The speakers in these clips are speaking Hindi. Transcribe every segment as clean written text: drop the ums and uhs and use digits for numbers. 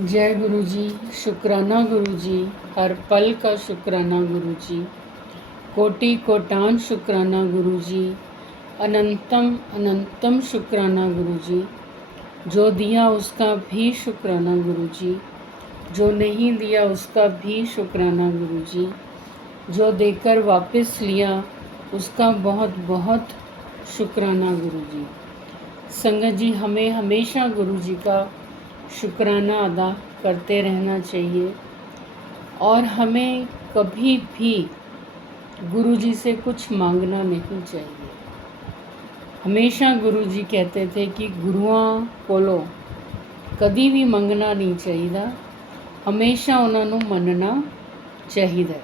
जय गुरु जी। शुक्राना गुरु जी, हर पल का शुक्राना गुरु जी। कोटि कोटान शुक्राना गुरु जी, अनंतम अनंतम शुक्राना गुरु जी। जो दिया उसका भी शुक्राना गुरु जी, जो नहीं दिया उसका भी शुक्राना गुरु जी। जो देकर वापस लिया उसका बहुत बहुत शुक्राना गुरु जी। संगत जी, हमें हमेशा गुरु जी का शुक्राना अदा करते रहना चाहिए और हमें कभी भी गुरु जी से कुछ मांगना नहीं चाहिए। हमेशा गुरु जी कहते थे कि गुरुआं कोलों कभी भी मंगना नहीं चाहिए, हमेशा उन्होंने मनना चाहिए।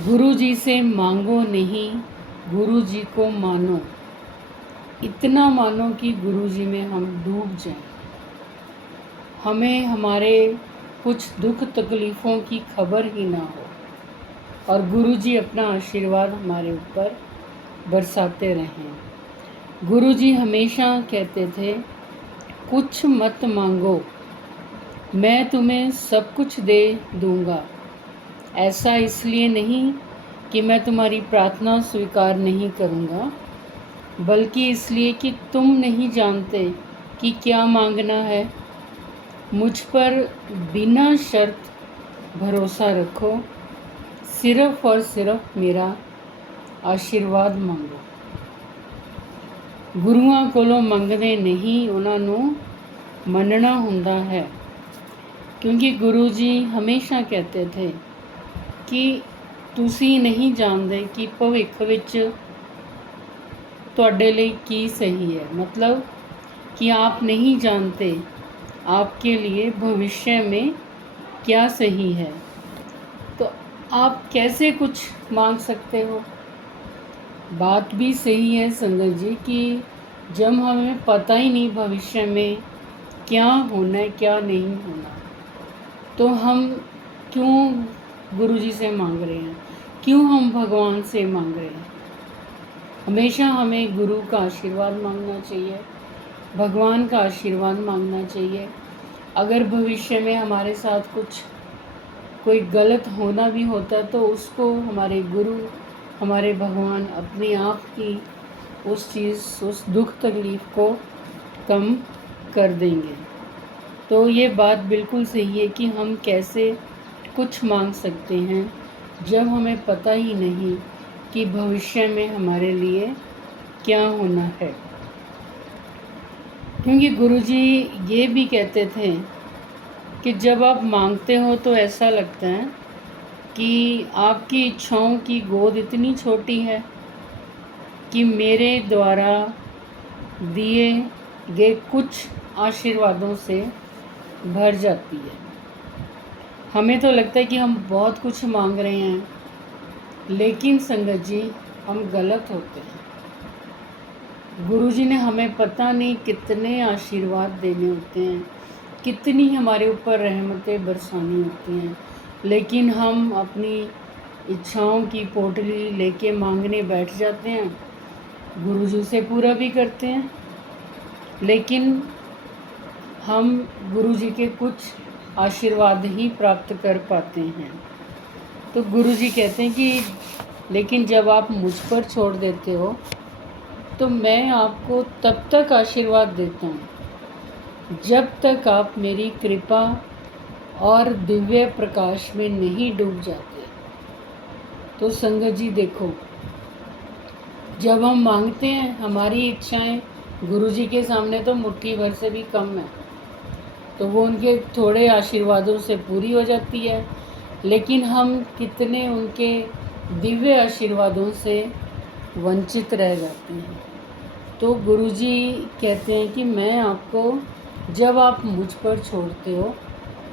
गुरु जी से मांगो नहीं, गुरु जी को मानो। इतना मानो कि गुरु जी में हम डूब जाएं। हमें हमारे कुछ दुख तकलीफ़ों की खबर ही ना हो और गुरु जी अपना आशीर्वाद हमारे ऊपर बरसाते रहें। गुरु जी हमेशा कहते थे, कुछ मत मांगो, मैं तुम्हें सब कुछ दे दूंगा। ऐसा इसलिए नहीं कि मैं तुम्हारी प्रार्थना स्वीकार नहीं करूंगा, बल्कि इसलिए कि तुम नहीं जानते कि क्या मांगना है। मुझ पर बिना शर्त भरोसा रखो, सिर्फ और सिर्फ मेरा आशीर्वाद मांगो। गुरुआं कोलों मंगदे नहीं, उन्होंने मनना हुंदा है। क्योंकि गुरु जी हमेशा कहते थे कि तुसी नहीं जानते कि भविख विच तुहाडे लिए की सही है। मतलब कि आप नहीं जानते आपके लिए भविष्य में क्या सही है, तो आप कैसे कुछ मांग सकते हो। बात भी सही है संगत जी कि जब हमें पता ही नहीं भविष्य में क्या होना है क्या नहीं होना, तो हम क्यों गुरु जी से मांग रहे हैं, क्यों हम भगवान से मांग रहे हैं। हमेशा हमें गुरु का आशीर्वाद मांगना चाहिए, भगवान का आशीर्वाद मांगना चाहिए। अगर भविष्य में हमारे साथ कोई गलत होना भी होता तो उसको हमारे गुरु, हमारे भगवान अपने आप ही उस दुख तकलीफ़ को कम कर देंगे। तो ये बात बिल्कुल सही है कि हम कैसे कुछ मांग सकते हैं जब हमें पता ही नहीं कि भविष्य में हमारे लिए क्या होना है। क्योंकि गुरुजी ये भी कहते थे कि जब आप मांगते हो तो ऐसा लगता है कि आपकी इच्छाओं की गोद इतनी छोटी है कि मेरे द्वारा दिए गए कुछ आशीर्वादों से भर जाती है। हमें तो लगता है कि हम बहुत कुछ मांग रहे हैं, लेकिन संगत जी हम गलत होते हैं। गुरुजी ने हमें पता नहीं कितने आशीर्वाद देने होते हैं, कितनी हमारे ऊपर रहमतें बरसानी होती हैं, लेकिन हम अपनी इच्छाओं की पोटली लेके मांगने बैठ जाते हैं। गुरुजी से पूरा भी करते हैं, लेकिन हम गुरुजी के कुछ आशीर्वाद ही प्राप्त कर पाते हैं। तो गुरुजी कहते हैं कि लेकिन जब आप मुझ पर छोड़ देते हो तो मैं आपको तब तक आशीर्वाद देता हूँ जब तक आप मेरी कृपा और दिव्य प्रकाश में नहीं डूब जाते। तो संगत जी देखो, जब हम मांगते हैं हमारी इच्छाएं गुरुजी के सामने तो मुट्ठी भर से भी कम है, तो वो उनके थोड़े आशीर्वादों से पूरी हो जाती है, लेकिन हम कितने उनके दिव्य आशीर्वादों से वंचित रह जाते हैं। तो गुरुजी कहते हैं कि मैं आपको, जब आप मुझ पर छोड़ते हो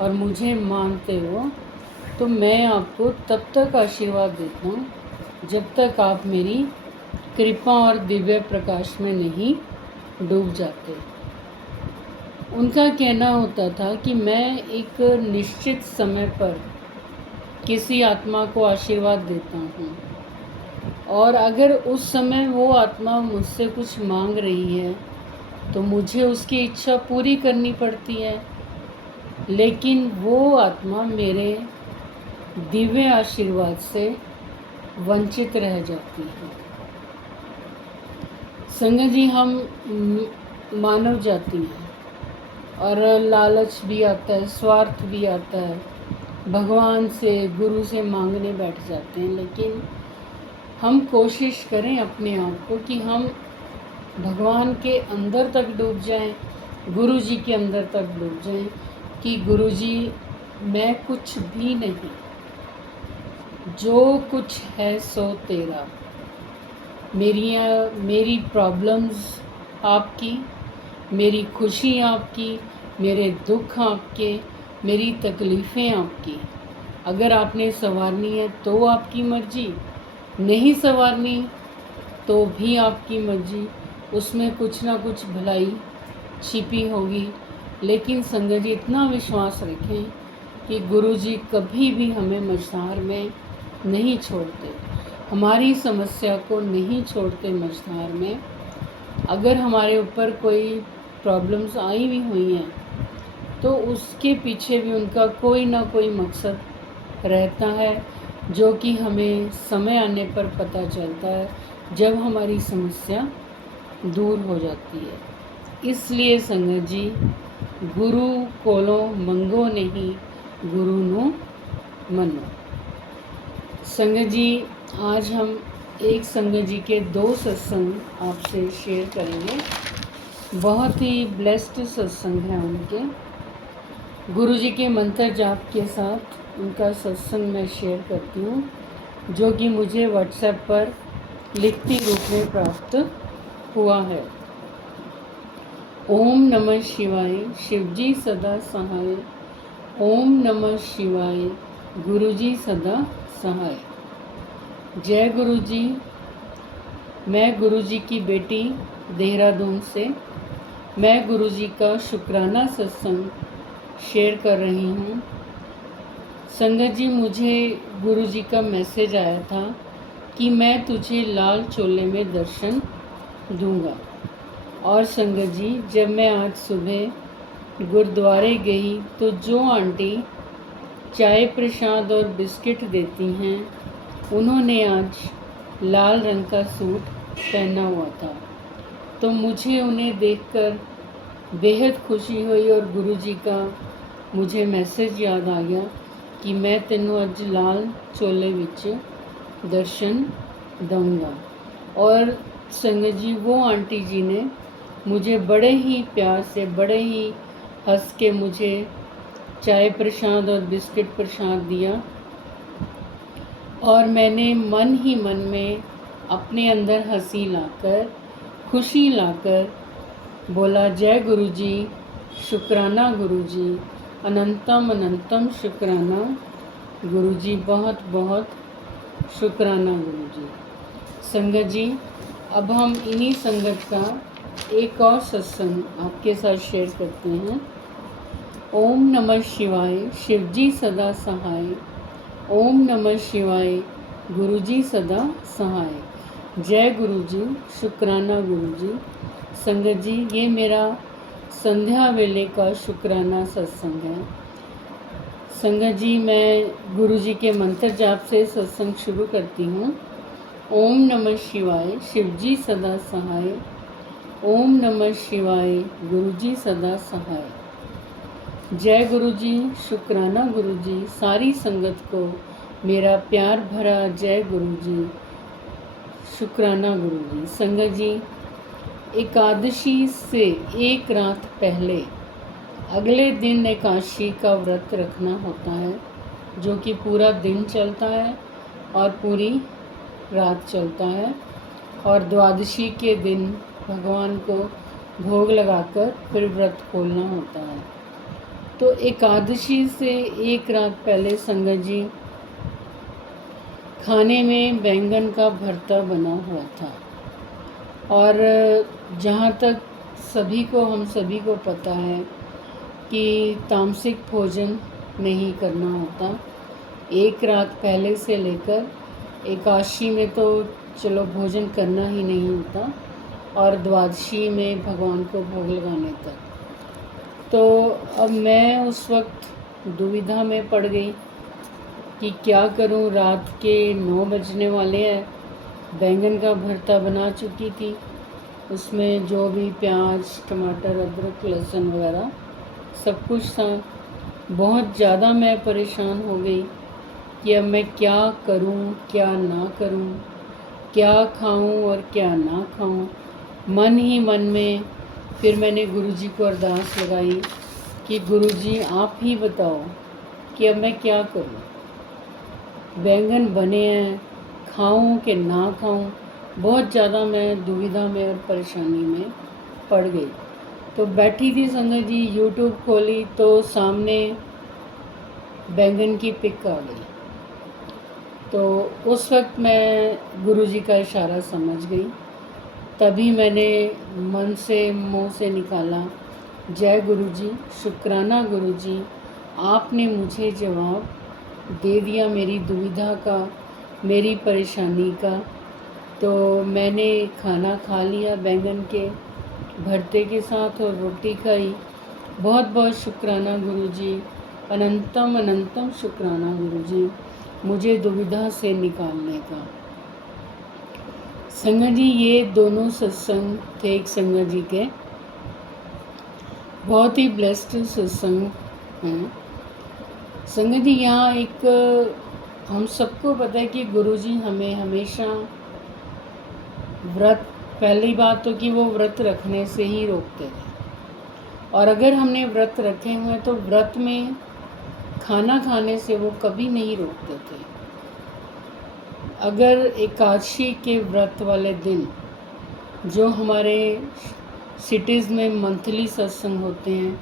और मुझे मानते हो, तो मैं आपको तब तक आशीर्वाद देता हूँ जब तक आप मेरी कृपा और दिव्य प्रकाश में नहीं डूब जाते। उनका कहना होता था कि मैं एक निश्चित समय पर किसी आत्मा को आशीर्वाद देता हूँ, और अगर उस समय वो आत्मा मुझसे कुछ मांग रही है तो मुझे उसकी इच्छा पूरी करनी पड़ती है। लेकिन वो आत्मा मेरे दिव्य आशीर्वाद से वंचित रह जाती है। संगत जी, हम मानव जाति हैं और लालच भी आता है, स्वार्थ भी आता है, भगवान से, गुरु से मांगने बैठ जाते हैं। लेकिन हम कोशिश करें अपने आप को कि हम भगवान के अंदर तक डूब जाएं, गुरु जी के अंदर तक डूब जाएं कि गुरु जी मैं कुछ भी नहीं, जो कुछ है सो तेरा। मेरी प्रॉब्लम्स आपकी, मेरी खुशी आपकी, मेरे दुख आपके, मेरी तकलीफ़ें आपकी। अगर आपने संवारनी है तो आपकी मर्ज़ी, नहीं संवारनी तो भी आपकी मर्ज़ी। उसमें कुछ ना कुछ भलाई छिपी होगी। लेकिन संगत जी, इतना विश्वास रखें कि गुरु जी कभी भी हमें मझधार में नहीं छोड़ते, हमारी समस्या को नहीं छोड़ते मझधार में। अगर हमारे ऊपर कोई प्रॉब्लम्स आई भी हुई हैं तो उसके पीछे भी उनका कोई ना कोई मकसद रहता है, जो कि हमें समय आने पर पता चलता है जब हमारी समस्या दूर हो जाती है। इसलिए संगत जी, गुरु कोलो मंगो नहीं, गुरु नो मनो। संगत जी, आज हम एक संगत जी के 2 सत्संग आपसे शेयर करेंगे। बहुत ही ब्लेस्ड सत्संग है उनके। गुरु जी के मंत्र जाप के साथ उनका सत्संग मैं शेयर करती हूँ, जो कि मुझे व्हाट्सएप पर लिखती रूप में प्राप्त हुआ है। ओम नमः शिवाय, शिवजी सदा सहाय। ओम नमः शिवाय, गुरुजी सदा सहाय। जय गुरु जी। मैं गुरु जी की बेटी देहरादून से, मैं गुरु जी का शुक्राना सत्संग शेयर कर रही हूँ। संगत जी, मुझे गुरु जी का मैसेज आया था कि मैं तुझे लाल चोले में दर्शन दूंगा। और संगत जी, जब मैं आज सुबह गुरुद्वारे गई तो जो आंटी चाय प्रसाद और बिस्किट देती हैं, उन्होंने आज लाल रंग का सूट पहना हुआ था। तो मुझे उन्हें देखकर बेहद खुशी हुई और गुरु जी का मुझे मैसेज याद आ गया कि मैं तेनों अज लाल चोले विच दर्शन दूंगा। और संगत जी, वो आंटी जी ने मुझे बड़े ही प्यार से, बड़े ही हंस के मुझे चाय प्रसाद और बिस्किट प्रसाद दिया। और मैंने मन ही मन में अपने अंदर हंसी लाकर, खुशी लाकर बोला, जय गुरु जी, शुक्राना गुरु जी, अनंतम अनंतम शुक्राना गुरु जी, बहुत बहुत शुक्राना गुरु जी। संगत जी, अब हम इन्हीं संगत का एक और सत्संग आपके साथ शेयर करते हैं। ओम नमः शिवाय, शिवजी सदा सहाय। ओम नमः शिवाय, गुरुजी सदा सहाय। जय गुरु जी, शुक्राना गुरु जी। संगत जी, ये मेरा संध्या वेले का शुक्राना सत्संग है। संगत जी, मैं गुरु जी के मंत्र जाप से सत्संग शुरू करती हूँ। ओम नमः शिवाय, शिवजी सदा सहाय। ओम नमः शिवाय, गुरुजी सदा सहाय। जय गुरु जी, शुक्राना गुरु जी। सारी संगत को मेरा प्यार भरा जय गुरु जी, शुक्राना गुरु जी। संगत जी, एकादशी से एक रात पहले अगले दिन एकादशी का व्रत रखना होता है, जो कि पूरा दिन चलता है और पूरी रात चलता है। और द्वादशी के दिन भगवान को भोग लगाकर फिर व्रत खोलना होता है। तो एकादशी से एक रात पहले संगत जी, खाने में बैंगन का भरता बना हुआ था। और जहाँ तक हम सभी को पता है कि तामसिक भोजन नहीं करना होता। एक रात पहले से लेकर एकादशी में तो चलो भोजन करना ही नहीं होता, और द्वादशी में भगवान को भोग लगाने तक। तो अब मैं उस वक्त दुविधा में पड़ गई कि क्या करूं। रात के 9 बजने वाले हैं। बैंगन का भरता बना चुकी थी, उसमें जो भी प्याज, टमाटर, अदरक, लहसुन वगैरह सब कुछ था। बहुत ज़्यादा मैं परेशान हो गई कि अब मैं क्या करूं, क्या ना करूं, क्या खाऊं और क्या ना खाऊं। मन ही मन में फिर मैंने गुरुजी को अरदास लगाई कि गुरुजी आप ही बताओ कि अब मैं क्या करूं। बैंगन बने हैं, खाऊं कि ना खाऊं। बहुत ज़्यादा मैं दुविधा में और परेशानी में पड़ गई। तो बैठी थी संगत जी, यूट्यूब खोली तो सामने बैंगन की पिक आ गई। तो उस वक्त मैं गुरुजी का इशारा समझ गई। तभी मैंने मन से, मुंह से निकाला, जय गुरुजी, शुक्राना गुरुजी, आपने मुझे जवाब दे दिया मेरी दुविधा का, मेरी परेशानी का। तो मैंने खाना खा लिया बैंगन के भरते के साथ और रोटी खाई। बहुत बहुत शुक्राना गुरुजी, अनंतम अनंतम शुक्राना गुरुजी, मुझे दुविधा से निकालने का। संगत जी, ये दोनों सत्संग थे एक संगत जी के, बहुत ही ब्लेस्ड सत्संग हैं। संगत जी, यहाँ एक हम सबको पता है कि गुरुजी हमें हमेशा व्रत, पहली बात तो कि वो व्रत रखने से ही रोकते थे। और अगर हमने व्रत रखे हुए तो व्रत में खाना खाने से वो कभी नहीं रोकते थे। अगर एकादशी के व्रत वाले दिन जो हमारे सिटीज़ में मंथली सत्संग होते हैं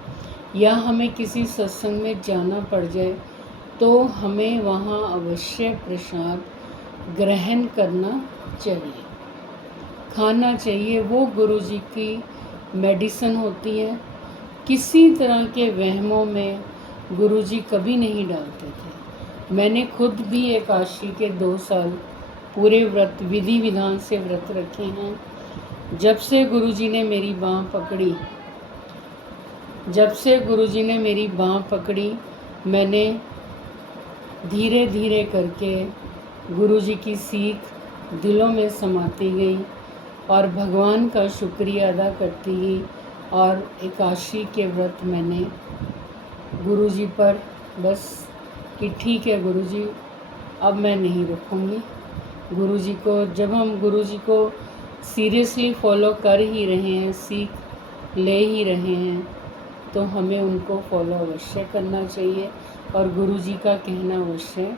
या हमें किसी सत्संग में जाना पड़ जाए तो हमें वहाँ अवश्य प्रसाद ग्रहण करना चाहिए, खाना चाहिए। वो गुरुजी की मेडिसिन होती है। किसी तरह के वहमों में गुरुजी कभी नहीं डालते थे। मैंने खुद भी एकादशी के 2 साल पूरे व्रत, विधि विधान से व्रत रखे हैं। जब से गुरुजी ने मेरी बाँह पकड़ी, मैंने धीरे धीरे करके गुरुजी की सीख दिलों में समाती गई और भगवान का शुक्रिया अदा करती गई। और एकादशी के व्रत मैंने गुरुजी पर बस कि ठीक है गुरुजी, अब मैं नहीं रखूँगी। गुरुजी को, जब हम गुरुजी को सीरियसली फॉलो कर ही रहे हैं, सीख ले ही रहे हैं, तो हमें उनको फॉलो अवश्य करना चाहिए और गुरुजी का कहना अवश्य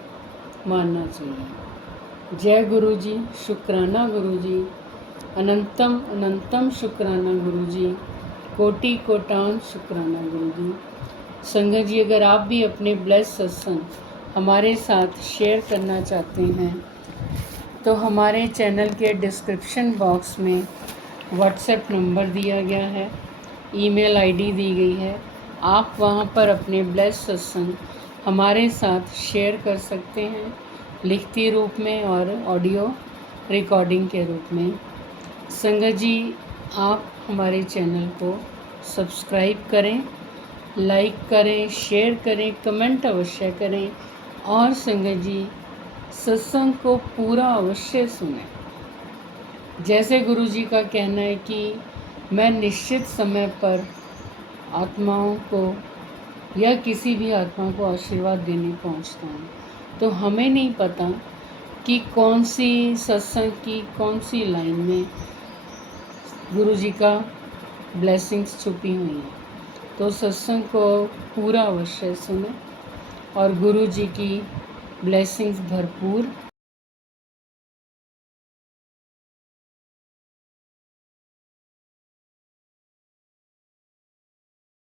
मानना चाहिए। जय गुरुजी, शुक्राना गुरुजी, अनंतम अनंतम शुक्राना गुरुजी, कोटि कोटान शुक्राना गुरुजी। संगत जी, अगर आप भी अपने ब्लेस सत्संग हमारे साथ शेयर करना चाहते हैं तो हमारे चैनल के डिस्क्रिप्शन बॉक्स में व्हाट्सएप नंबर दिया गया है, ईमेल आईडी दी गई है। आप वहां पर अपने ब्लेस सत्संग हमारे साथ शेयर कर सकते हैं, लिखती रूप में और ऑडियो रिकॉर्डिंग के रूप में। संगत जी, आप हमारे चैनल को सब्सक्राइब करें, लाइक करें, शेयर करें, कमेंट अवश्य करें और संगत जी, सत्संग को पूरा अवश्य सुनें। जैसे गुरुजी का कहना है कि मैं निश्चित समय पर आत्माओं को या किसी भी आत्मा को आशीर्वाद देने पहुंचता हूँ, तो हमें नहीं पता कि कौन सी सत्संग की कौन सी लाइन में गुरुजी का ब्लेसिंग्स छुपी हुई हैं। तो सत्संग को पूरा अवश्य सुनें और गुरुजी की ब्लेसिंग्स भरपूर